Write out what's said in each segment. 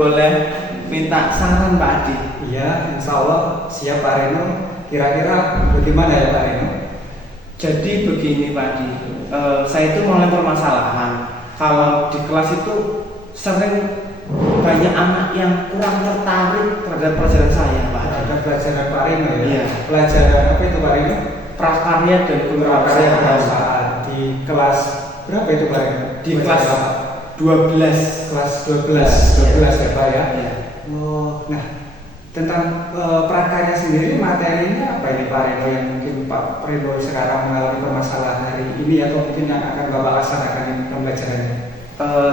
boleh minta saran Pak Adi? Iya, insya Allah siap Pak Reno. Kira-kira bagaimana ya Pak Reno? Jadi begini Pak Adi, saya itu mulai permasalahan. Kalau di kelas itu sering banyak anak yang kurang tertarik terhadap pelajaran saya Pak Adi. Ada pelajaran Pak Reno ya? Iya. Pelajaran apa itu Pak Reno? Prakarya dan Prakarya kewirausahaan kewirausahaan di kelas berapa itu Pak Reno? di kelas 12. Kelas 12 ya Pak ya? Iya. Oh, nah tentang prakarya sendiri materinya apa ini Pak Reno yang mungkin Pak Reno sekarang mengalami permasalahan hari ini atau mungkin yang akan Bapak laksanakan di pembelajarannya?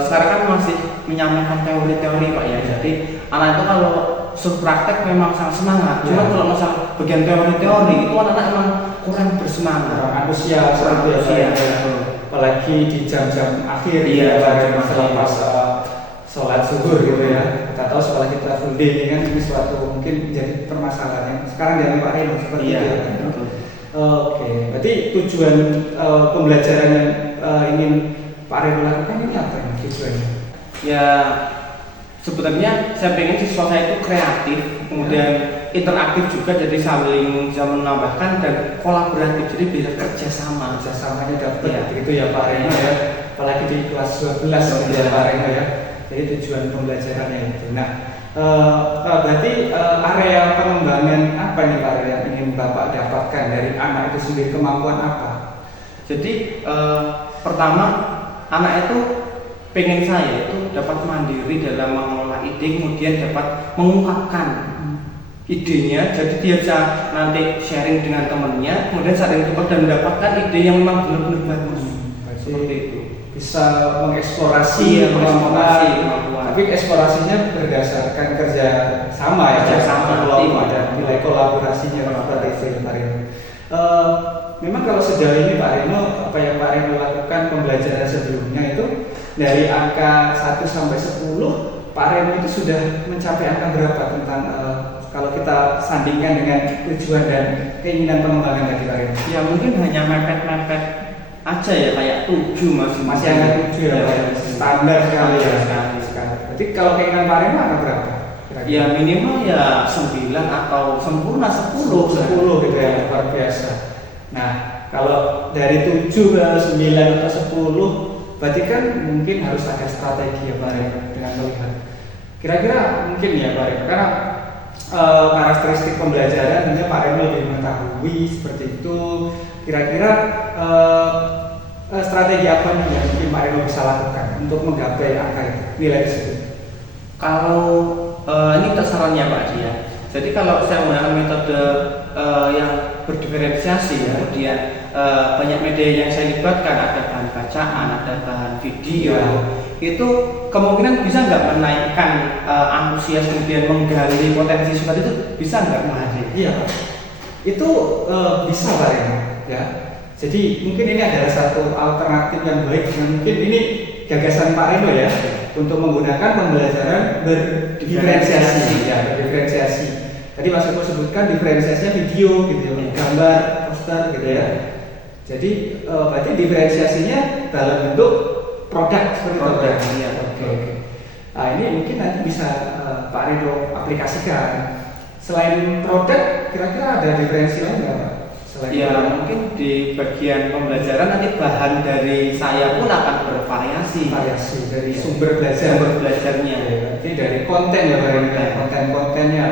Sekarang kan masih menyampaikan teori-teori Pak ya. Jadi anak itu kalau suruh praktek memang sangat semangat. Ya. Cuma kalau masalah bagian teori-teori itu anak-anak emang kurang bersemangat. Kurang antusias, apalagi di jam-jam akhir Iya, ya, jam-jam pas sholat zuhur gitu ya. Kita tahu sekolah kita full day ini kan ini suatu mungkin menjadi permasalahan yang sekarang dialami Pak Reno seperti Iya, itu ya. betul. Oke, berarti tujuan pembelajaran yang ingin Pak Reno lakukan ini apa ya tujuannya? Ya sebenarnya saya pengen siswa saya itu kreatif, kemudian interaktif juga, jadi saling bisa menambahkan dan kolaboratif, jadi bisa kerjasama. Kerjasamanya dapat Iya. gitu ya Pak Reno ya, apalagi di kelas 12 gitu ya Pak Reno ya. Jadi tujuan pembelajarannya itu. Nah, berarti area pengembangan apa nih Pak Reno yang ingin Bapak dapatkan dari anak itu sendiri, kemampuan apa? Jadi pertama anak itu pengen saya itu dapat mandiri dalam mengelola ide, kemudian dapat mengungkapkan idenya, jadi dia bisa nanti sharing dengan temannya, kemudian saling tukar dan mendapatkan ide yang memang benar-benar bagus. Seperti itu. Bisa mengeksplorasi kemampuan. tapi eksplorasinya berdasarkan kerja sama ya, Kerja sama, kelompok tim. ada nilai kolaborasinya seperti itu Pak Reno. Memang kalau sejauh ini Pak Reno, apa yang Pak Reno lakukan pembelajaran sebelumnya itu dari angka 1 sampai 10, Pak Reno itu sudah mencapai angka berapa tentang kalau kita sandingkan dengan tujuan dan keinginan pengembangan tadi Pak Reno? Ya mungkin hanya mepet-mepet aja ya, kayak 7 Masih angka 7 ya Pak Reno, standar sekali ya. Berarti kalau keinginan Pak Reno angka berapa? Kira-kira? Ya minimal ya 9 atau sempurna 10 gitu ya, luar biasa. Nah, kalau dari 7 ke 9 atau 10, berarti kan mungkin harus ada strategi ya Pak Reno dengan melihat. Kira-kira mungkin ya Pak Reno, karena karakteristik pembelajaran tentunya Pak Reno lebih mengetahui seperti itu. Kira-kira strategi apa nih yang mungkin Pak Reno bisa lakukan untuk menggapai angka itu, nilai tersebut? Kalau ini tak sarannya Pak Adi ya. Jadi kalau saya menggunakan metode yang berdiferensiasi, kemudian banyak media yang saya libatkan, ada bahan bacaan, ada bahan video, itu kemungkinan bisa nggak menaikkan antusias, kemudian menggali potensi seperti itu, bisa nggak Pak Adi? Iya, itu bisa Pak Reno ya. Jadi mungkin ini adalah satu alternatif yang baik, dan mungkin ini gagasan Pak Reno ya untuk menggunakan pembelajaran berdiferensiasi ya, berdiferensiasi. Tadi Mas Eko sebutkan diferensiasinya video gitu ya, gambar, poster gitu ya. Jadi berarti diferensiasinya dalam bentuk produk seperti itu. Iya. Oke. Nah ini mungkin nanti bisa Pak Reno aplikasikan. Selain produk, kira-kira ada diferensi lain nggak Pak? Ya mungkin di bagian pembelajaran nanti bahan dari saya pun akan bervariasi. Variasi dari sumber belajarnya. Berarti dari konten ya Pak Reno, konten-kontennya.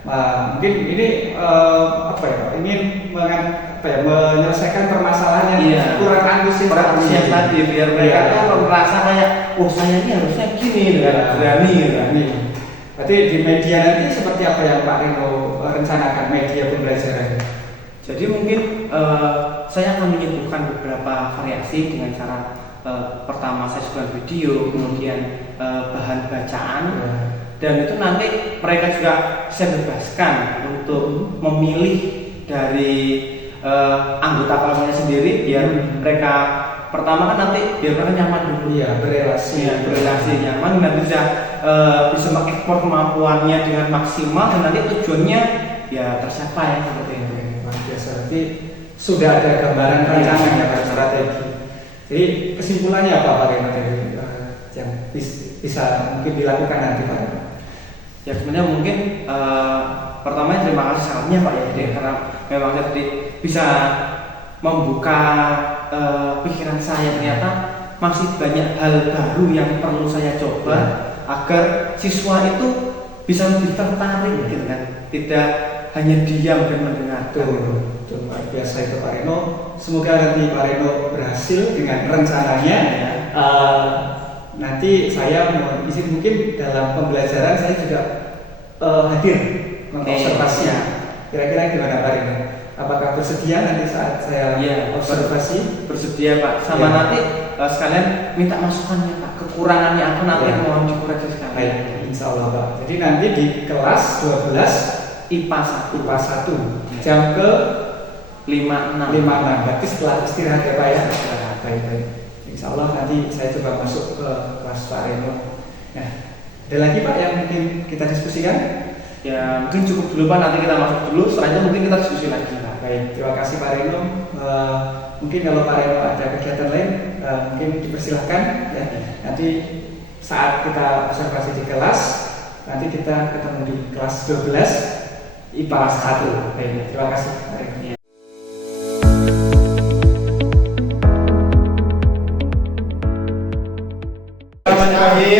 Mungkin ini apa ya? Ingin menyelesaikan permasalahan yang kurang antusias tadi, biar mereka tuh merasa kayak, oh saya ini harusnya gini dengan berani. Berarti di media nanti seperti apa yang Pak Reno rencanakan media pembelajaran? Jadi mungkin saya akan menyuguhkan beberapa variasi dengan cara pertama saya sudah video, kemudian bahan bacaan. Dan itu nanti mereka juga saya bebaskan untuk memilih dari anggota kelasnya sendiri, biar mereka pertama kan nanti biar mereka nyaman dulu ya, berrelasi nyaman, dan bisa mengekspor kemampuannya dengan maksimal, dan nanti tujuannya ya tercapai seperti itu. Biasa, berarti sudah ada gambaran rancangan ya Pak, strategi. Jadi kesimpulannya apa Pak Reno dari yang bisa mungkin dilakukan nanti Pak? Ya sebenarnya mungkin pertama terima kasih sarannya Pak ya, jadi karena memang saya tadi bisa membuka pikiran saya, ternyata masih banyak hal baru yang perlu saya coba agar siswa itu bisa lebih tertarik gitu kan, tidak hanya diam dan mendengar. Betul, luar biasa itu Pak Reno. Semoga nanti Pak Reno berhasil dengan rencananya. Nanti saya mohon izin mungkin dalam pembelajaran saya juga hadir mengobservasi. Kira-kira gimana Pak Reno? Apakah bersedia nanti saat saya observasi? Bersedia Pak. Sama nanti sekalian minta masukannya Pak. Kekurangannya apa nanti mohon dikoreksi sekalian. Baik, insya Allah Pak. Jadi nanti di kelas 12 IPA 1 jam ke 56. Berarti setelah istirahat ya Pak ya? Baik. Insya Allah nanti saya coba masuk ke kelas Pak Reno. Nah, ada lagi Pak yang mungkin kita diskusikan? Ya mungkin cukup dulu Pak, nanti kita masuk dulu, setelah itu mungkin kita diskusi lagi Pak. Baik, terima kasih Pak Reno. Mungkin kalau Pak Reno ada kegiatan lain, mungkin dipersilahkan ya. Nanti saat kita observasi di kelas, nanti kita ketemu di kelas 12 IPA 1. Baik, terima kasih Pak Reno.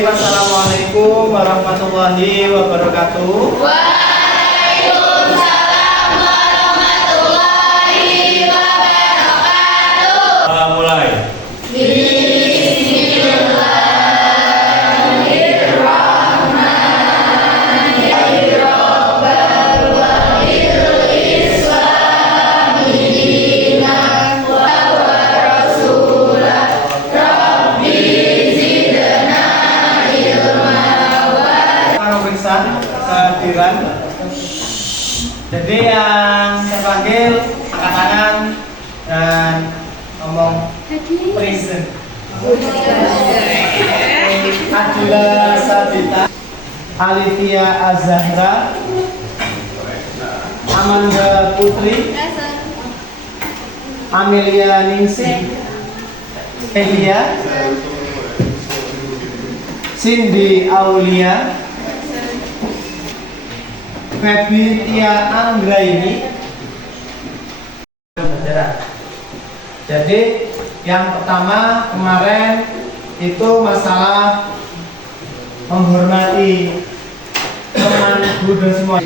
Assalamualaikum warahmatullahi wabarakatuh. Waalaikumsalam warahmatullahi wabarakatuh. Mulai. Kehadiran. Jadi yang saya panggil angkat tangan dan ngomong present. Adila Sabita, Alivia Azahra, Amanda Putri, Amelia Ningsih, Elia, Cindy Aulia, Feby Tia Anggraini. Jadi yang pertama kemarin itu masalah menghormati teman guru dan semua.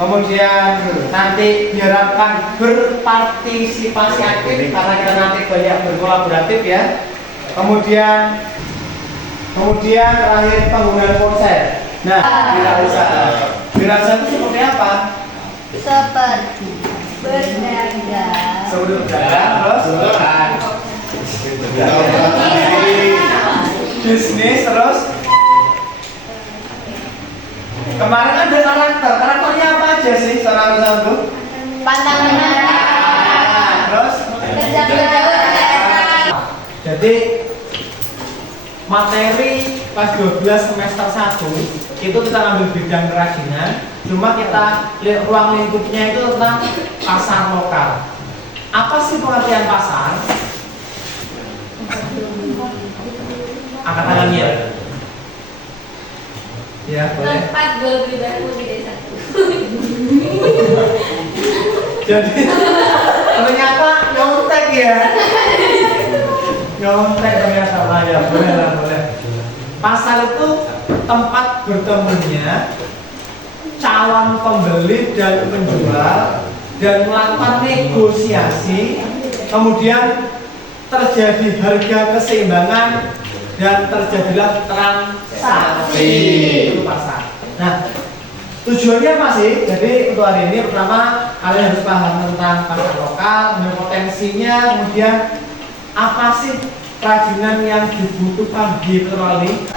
Kemudian nanti diharapkan berpartisipasi aktif karena kita nanti banyak berkolaboratif ya. Kemudian terakhir penggunaan ponsel. Nah, wirausaha itu seperti apa? Seperti berdagang. Terus bisnis terus. Kemarin ada karakternya apa aja sih seorang satu? Pantang menyerah. Terus Kerja keras. jadi materi kelas 12 semester 1 itu kita ambil bidang kerajinan, cuma kita lihat ruang lingkupnya itu tentang pasar lokal. Apa sih pengertian pasar? Angkat tangan ya. Ya, boleh. Tempat jual beli baru di desa. Jadi ternyata nyontek ya. Nyontek ternyata lah ya, boleh. Pasar itu tempat bertemunya calon pembeli dan penjual dan melakukan negosiasi, kemudian terjadi harga keseimbangan dan terjadilah transaksi. Itu pasar. Nah, tujuannya apa sih? Jadi untuk hari ini pertama kalian harus paham tentang pasar lokal, potensinya, kemudian apa sih kerajinan yang dibutuhkan di Perwali.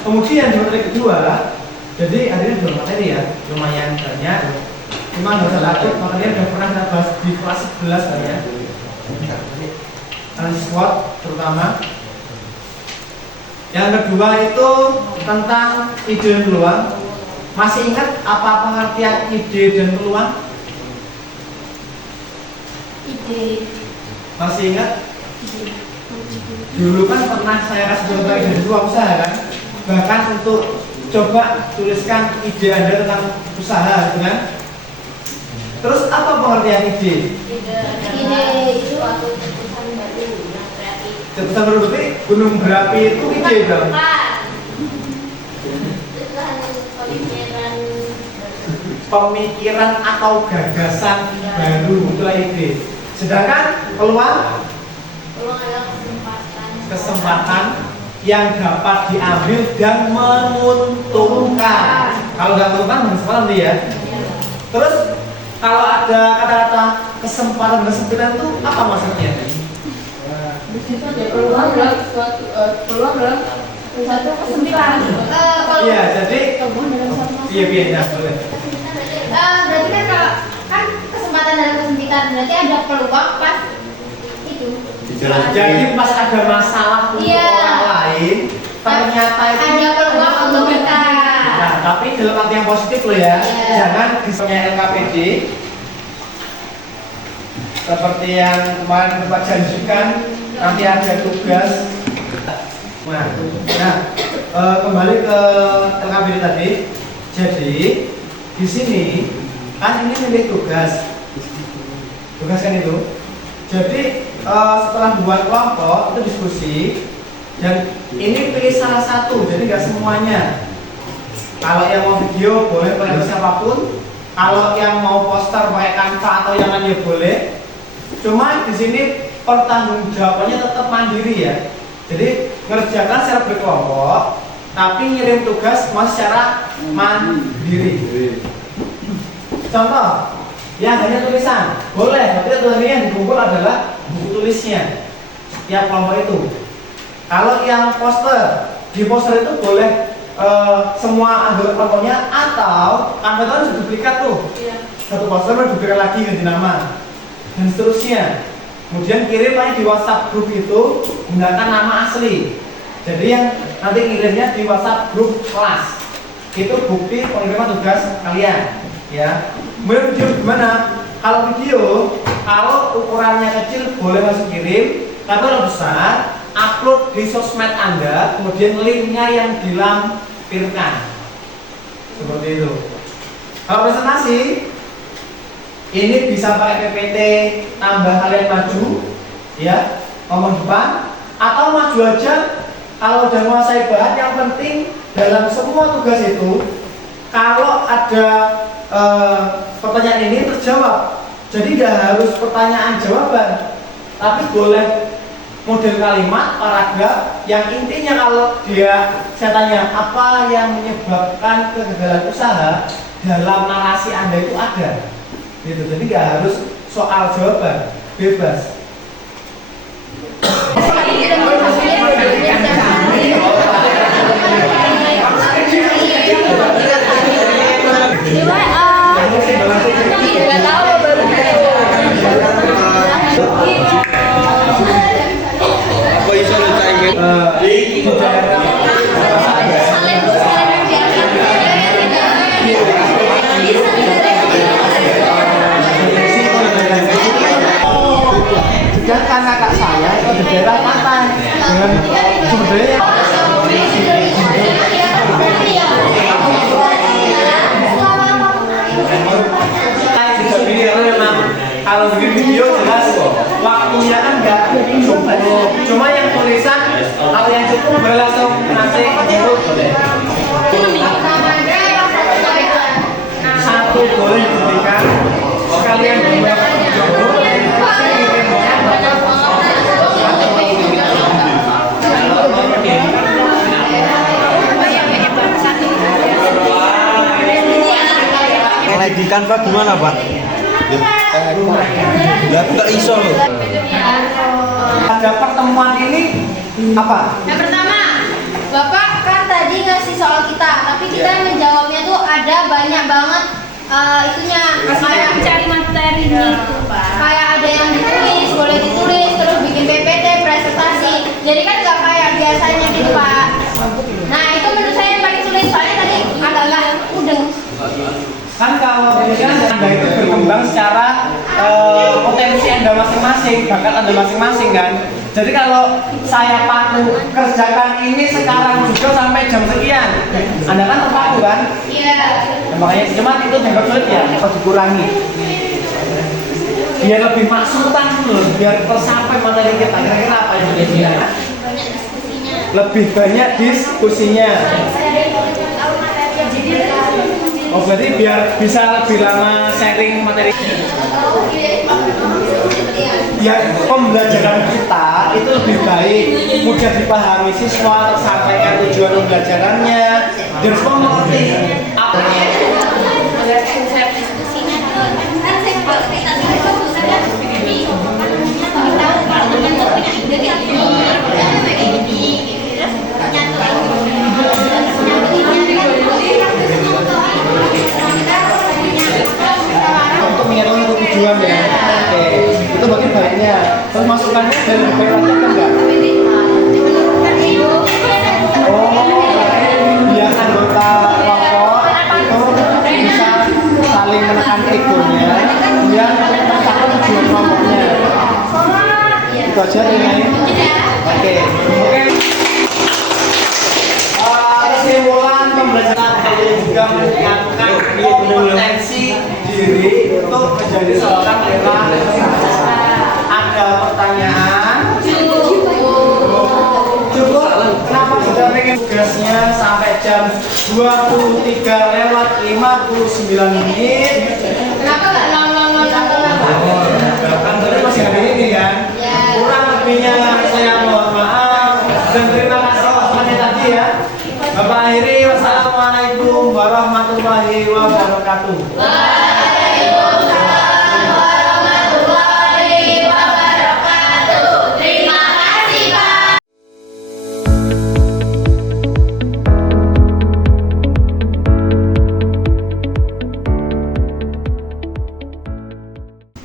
Kemudian di materi kedua, jadi ada 2 materi ya, lumayan banyak. Cuma nggak usah takut, materinya udah pernah kita bahas di kelas 11 lah ya. Analisis SWOT terutama. Yang kedua itu tentang ide dan peluang. Masih ingat apa pengertian ide dan peluang? Ide. Masih ingat? Dulu kan pernah saya kasih contoh ide dan peluang usaha kan? Bahkan untuk coba tuliskan ide Anda tentang usaha, gitu kan? Terus apa pengertian ide? Ide itu suatu cetusan baru yang kreatif. Cetusan baru berarti gunung berapi itu ide dong? Cetusan pemikiran Pemikiran atau gagasan baru, itulah ide. Sedangkan peluang adalah kesempatan yang dapat diambil dan menguntungkan. Kalau nggak menguntungkan, kesempatan dia ya. Terus kalau ada kata-kata kesempatan kesempitan itu apa maksudnya? Di situ ada peluang dalam suatu satu kesempitan. Iya, jadi dalam satu iya biasa boleh. berarti kan kalau kan kesempatan dalam kesempitan berarti ada peluang pas itu. Jadi pas ada masalah untuk Iya. orang lain, ternyata itu Ada peluang untuk kita. Nah, tapi dalam arti yang positif loh ya. Iya. Jangan misalnya LKPD seperti yang kemarin Bapak janjikan nanti ada tugas. Kembali ke LKPD tadi. Jadi di sini kan ini milik tugas. Tugas kan itu. Jadi setelah buat kelompok itu diskusi dan ini pilih salah satu, jadi nggak semuanya. Kalau yang mau video boleh pakai siapapun. Kalau yang mau poster pakai Canva atau yang lainnya boleh. Cuma di sini pertanggungjawabannya tetap mandiri ya. Jadi mengerjakan secara berkelompok, tapi ngirim tugas masih secara mandiri. Contoh, yang hanya tulisan boleh, tapi tulisannya yang dikumpul adalah buku tulisnya setiap kelompok itu. Kalau yang poster, di poster itu boleh semua anggota kelompoknya atau anggota itu duplikat tuh. Satu poster duplikat lagi ganti nama dan seterusnya. Kemudian kirim aja di WhatsApp grup itu gunakan nama asli. Jadi yang nanti ngirimnya di WhatsApp grup kelas. Itu bukti pengiriman tugas kalian, ya. Kemudian video gimana? Kalau video, kalau ukurannya kecil boleh langsung kirim, tapi kalau besar upload di sosmed Anda, kemudian linknya yang dilampirkan seperti itu. Kalau presentasi ini bisa pakai PPT tambah kalian maju ya, ngomong depan atau maju aja. Kalau udah menguasai bahan, yang penting dalam semua tugas itu kalau ada pertanyaan ini terjawab. Jadi nggak harus pertanyaan jawaban, tapi boleh model kalimat, paragraf yang intinya kalau saya tanya apa yang menyebabkan kegagalan usaha dalam narasi Anda itu ada gitu. Jadi nggak harus soal jawaban, bebas. Sedangkan kakak saya itu di daerah pantai dengan sumber daya kalau bikin video jelas waktunya kan nggak cukup. Cuma yang tulisan kalau yang cukup boleh langsung nanti itu boleh. Satu boleh diberikan sekalian dua. Kalau di Canva gimana Pak? Ya nggak iso loh. Pada pertemuan ini apa? Yang pertama Bapak kan tadi ngasih soal kita, tapi kita menjawabnya tuh ada banyak banget itunya. Kayak Cari materi gitu, Pak. kayak ada yang ditulis, boleh ditulis, terus bikin PPT, presentasi. Jadi kan nggak kayak biasanya gitu, Pak. Nah, itu menurut saya yang paling sulit, soalnya tadi agak-agak mudeng. Kan kalau biasanya Anda itu berkembang secara potensi Anda masing-masing, bakat Anda masing-masing kan. Jadi kalau saya paku kerjakan ini sekarang juga sampai jam sekian, Anda kan terpaku kan? Iya. Ya, makanya cuma itu dianggap sulit ya, harus dikurangi. Biar lebih maksutan loh, biar tersampai materi kita. Kira-kira apa itu dia? Banyak diskusinya. Lebih banyak diskusinya. Oh berarti biar bisa lebih lama sharing materi. Ya pembelajaran kita itu lebih baik, mudah dipahami siswa, tersampaikan tujuan pembelajarannya, dan semua mengerti. Apa? Diskusinya tuh kan saya kalau kita itu saya begini. Tahu kalau teman tuh punya ide kayak gini, terus Untuk menyatukan tujuan ya. Oke, itu bagian baiknya. Terus masukannya dari berbagai macam kan enggak? Biar anggota kelompok itu bisa saling menekan egonya, biar mencapai tujuan kelompoknya. Itu aja ini. Oke. Kesimpulan pembelajaran kali ini juga meningkatkan kompetensi diri untuk menjadi seorang wira. Ada pertanyaan? Cukup. Kenapa sudah pengen tugasnya sampai jam 23:59 menit? Kenapa nggak lama-lama? Kan tadi masih hari ini kan? Kurang lebihnya saya mohon maaf dan terima kasih semuanya tadi ya. Bapak akhiri, wassalamualaikum warahmatullahi wabarakatuh. Waalaikumsalam warahmatullahi wabarakatuh. Terima kasih, Pak.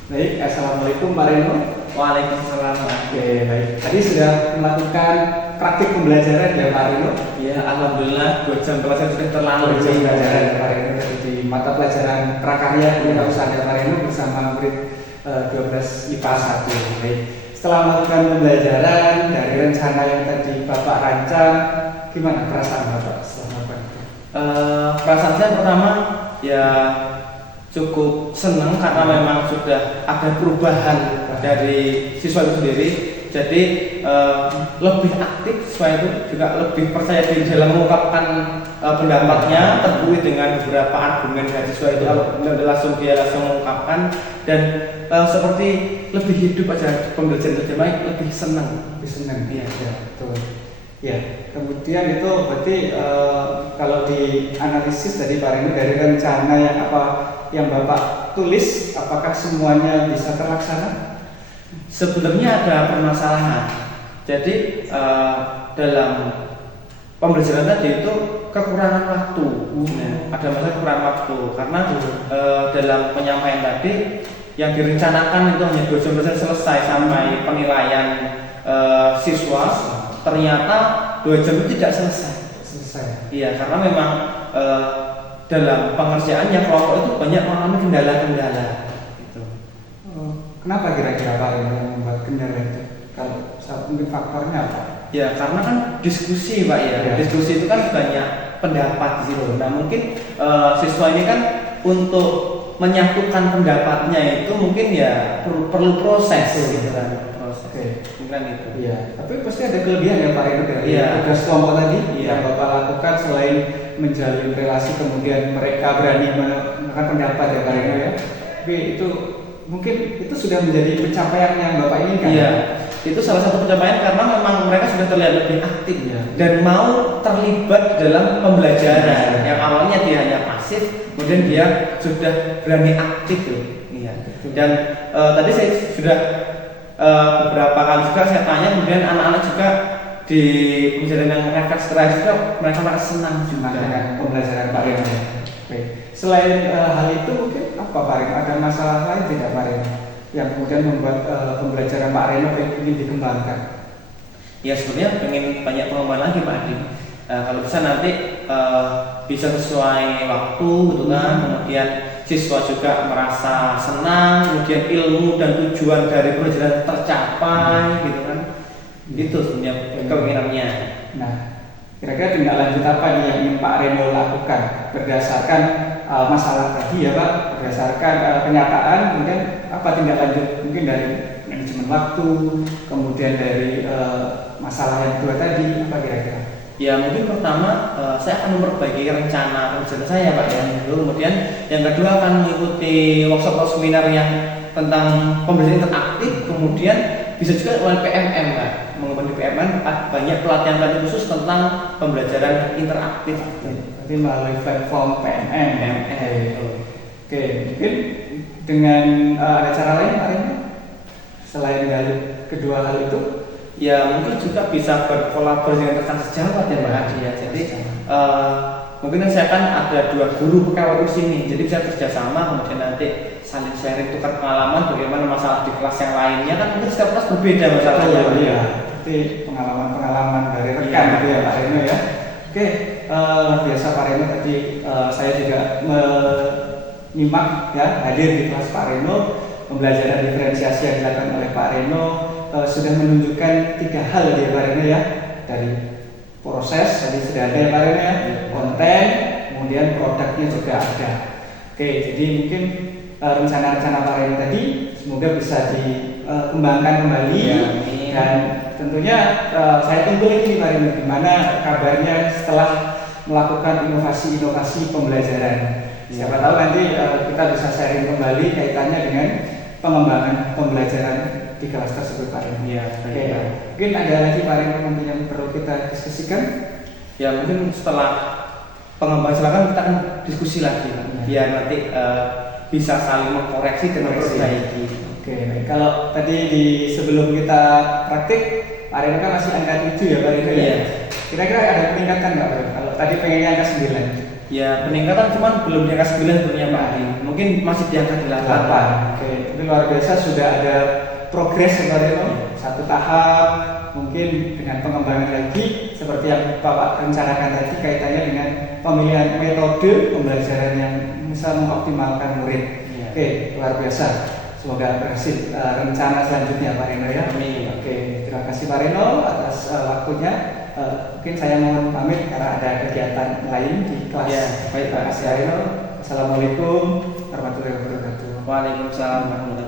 Baik, assalamualaikum Pak Reno. Waalaikumsalam. Oke, baik. Tadi sudah melakukan praktik pembelajaran ya Pak Reno. Ya, alhamdulillah 2 jam pelajaran sudah terlalu. Belajar pelajaran ya Pak Reno di mata pelajaran prakarya kewirausahaan ya Pak Reno bersama murid 12 IPA 1. Baik. Setelah melakukan pembelajaran dari rencana yang tadi Bapak rancang, gimana perasaan Bapak setelah melakukan itu? Perasaan saya pertama ya cukup senang karena memang sudah ada perubahan dari siswa itu sendiri. Jadi lebih aktif, siswa itu juga lebih percaya diri dalam mengungkapkan pendapatnya, terbuai dengan beberapa argumen dari siswa itu. Kalau dia langsung mengungkapkan dan seperti lebih hidup aja pembelajaran terjemah, lebih senang. Lebih senang. Iya. Ya, betul. Ya, kemudian itu berarti kalau di analisis tadi Pak Reno dari rencana yang apa yang Bapak tulis, apakah semuanya bisa terlaksana? Sebenarnya ada permasalahan. Jadi dalam pembelajaran tadi itu kekurangan waktu. Ada masalah kekurangan waktu karena dalam penyampaian tadi yang direncanakan itu hanya 2 jam selesai sampai penilaian siswa. Ternyata 2 jam itu tidak selesai. Iya, karena memang dalam pengerjaannya kelompok itu banyak mengalami kendala-kendala. Gitu. Kenapa kira-kira Pak yang membuat kendala itu? Kalau mungkin faktornya apa? Ya, karena kan diskusi Pak ya. Diskusi itu kan banyak pendapat di situ. Nah mungkin siswa ini kan untuk menyatukan pendapatnya itu mungkin ya perlu proses gitu kan. Oke. Bukan itu. Iya, tapi pasti ada kelebihan ya Pak Reno dari tugas Iya. kelompok tadi Iya. yang Bapak lakukan selain menjalin relasi kemudian mereka berani menggunakan pendapat ya Pak Reno ya. Tapi itu mungkin itu sudah menjadi pencapaian yang Bapak inginkan. Iya. Itu salah satu pencapaian karena memang mereka sudah terlihat lebih aktif dan mau terlibat dalam pembelajaran. Yang awalnya dia hanya pasif, kemudian dia sudah berani aktif tuh. Iya. Dan tadi saya sudah beberapa kali juga saya tanya, kemudian anak-anak juga di pembelajaran yang refleksi itu mereka merasa senang juga dengan pembelajaran Pak Reno. Oke. Selain hal itu mungkin apa Pak Reno? Ada masalah lain tidak Pak Reno yang kemudian membuat pembelajaran Pak Reno ingin dikembangkan? Ya sebenarnya pengen banyak pengembangan lagi Pak Adi. Kalau bisa nanti bisa sesuai waktu gitu kan, kemudian siswa juga merasa senang, kemudian ilmu dan tujuan dari pembelajaran tercapai gitu kan. Itu sebenarnya keinginannya. Nah, kira-kira tindak lanjut apa nih yang ingin Pak Reno lakukan berdasarkan masalah tadi ya Pak, berdasarkan kenyataan, kemudian apa tindak lanjut mungkin dari manajemen waktu, kemudian dari masalah yang kedua tadi, apa kira-kira? Ya mungkin pertama saya akan memperbaiki rencana pembelajaran saya Pak ya. Kemudian yang kedua akan mengikuti workshop seminar yang tentang pembelajaran interaktif, kemudian bisa juga oleh PMM Pak. Mengembangkan di PMM banyak pelatihan khusus tentang pembelajaran interaktif. Jadi melalui platform PMM. Oke, mungkin dengan ada cara lain Pak Reno selain dari kedua hal itu? Ya mungkin juga bisa berkolaborasi dengan rekan sejawat ya Mbak Adi ya. Jadi mungkin saya kan ada 2 guru PKWU sini, jadi bisa kerjasama, kemudian nanti saling sharing tukar pengalaman bagaimana masalah di kelas yang lainnya kan mungkin setiap kelas berbeda masalahnya. Iya, jadi pengalaman-pengalaman dari rekan gitu ya Pak Reno ya. Oke, biasa Pak Reno tadi saya juga menyimak ya hadir di kelas Pak Reno, pembelajaran diferensiasi yang dilakukan oleh Pak Reno sudah menunjukkan 3 hal ya Pak Reno ya, dari proses tadi sudah ada ya Pak Reno ya, konten, kemudian produknya juga ada. Oke, jadi mungkin rencana-rencana Pak Reno tadi semoga bisa dikembangkan kembali ya, dan tentunya saya tunggu lagi Pak Reno gimana kabarnya setelah melakukan inovasi-inovasi pembelajaran. Siapa tahu nanti kita bisa sharing kembali kaitannya dengan pengembangan pembelajaran di kelas tersebut Pak Reno. Iya, Oke, mungkin ada lagi Pak Reno nanti yang perlu kita diskusikan? Ya mungkin setelah pengembangan silakan kita akan diskusi lagi biar nanti bisa saling mengkoreksi dan memperbaiki. Oke, baik. Kalau tadi sebelum kita praktik Pak Reno kan masih angka 7 ya Pak Reno ya? Iya. Kira-kira ada peningkatan nggak Pak Reno? Kalau tadi pengennya angka 9. Ya peningkatan cuman belum di angka 9 sebenarnya Pak Adi. Mungkin masih di angka 8. Oke, itu luar biasa sudah ada progres ya Pak Reno. Satu tahap mungkin dengan pengembangan lagi seperti yang Bapak rencanakan tadi kaitannya dengan pemilihan metode pembelajaran yang bisa mengoptimalkan murid. Iya. Oke, luar biasa. Semoga berhasil rencana selanjutnya Pak Reno ya. Amin. Oke, terima kasih Pak Reno atas waktunya. Mungkin saya mohon pamit karena ada kegiatan lain di kelas. Ya, baik, terima kasih Pak Reno. Assalamualaikum warahmatullahi wabarakatuh. Waalaikumsalam warahmatullahi wabarakatuh.